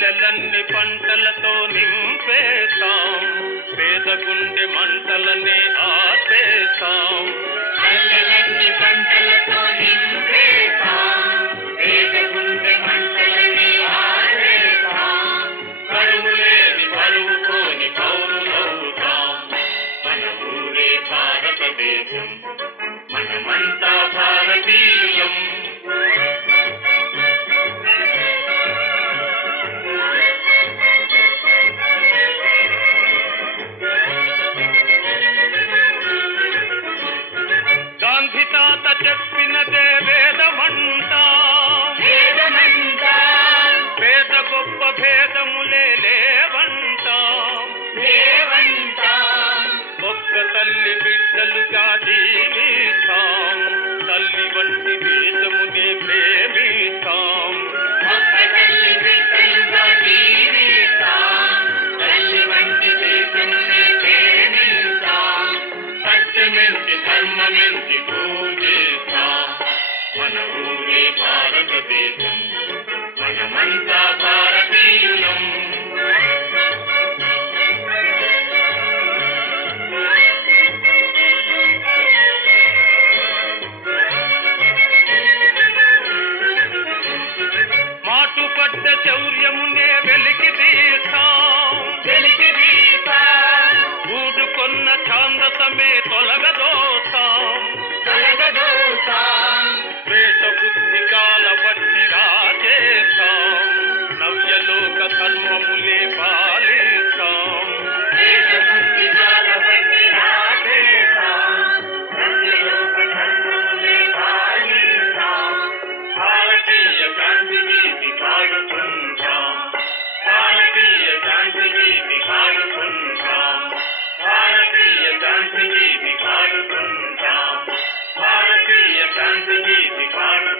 పల్లెలన్ని పంటలతో నింపేస్తాం, పేద గుండె మంటలనే ఆపేస్తాం. పల్లెలన్ని పంటలతో నింపేస్తాం, పేద గుండె మంటలనే ఆపేస్తాం. కరువు లేని బరువుతోని పౌరులవుతాం. మన ఊరే భారతదేశం, మనమంతా భారతీయులం. గాంధీ తాత చెప్పినదే వేదమంటాం, పేద గొప్ప భేదములే లేవంటాం. ఒక్క తల్లి బిడ్డలుగా జీవిస్తాం, తల్లి వంటి దేశమునే ప్రేమిస్తాం. ఒక్క తల్లి బిడ్డలుగా జీవిస్తాం, తల్లి వంటి దేశమునే ప్రేమిస్తాం. సత్యమెంచి ధర్మమెంచి పూజిస్తాం. మన ఊరే భారతదేశం, మనమంతా భారతీయులం. మాటుపడ్డ శౌర్యమునే వెలికి తీస్తాం, ఊడుకొన్న ఛాందసమే తొలగదోస్తాం. ద్వేషబుద్ధి కాలబట్టి రాజేస్తాం, నవ్యలోక ధర్మములే పాలిస్తాం. భారతీయ శాంతి గీతి పాడుకుంటాం, భారతీయ శాంతి గీతి పాడుకుంటాం, భారతీయ శాంతి గీతి పాడుకుంటాం, భారతీయ శాంతి గీతి పాడుకుంటాం.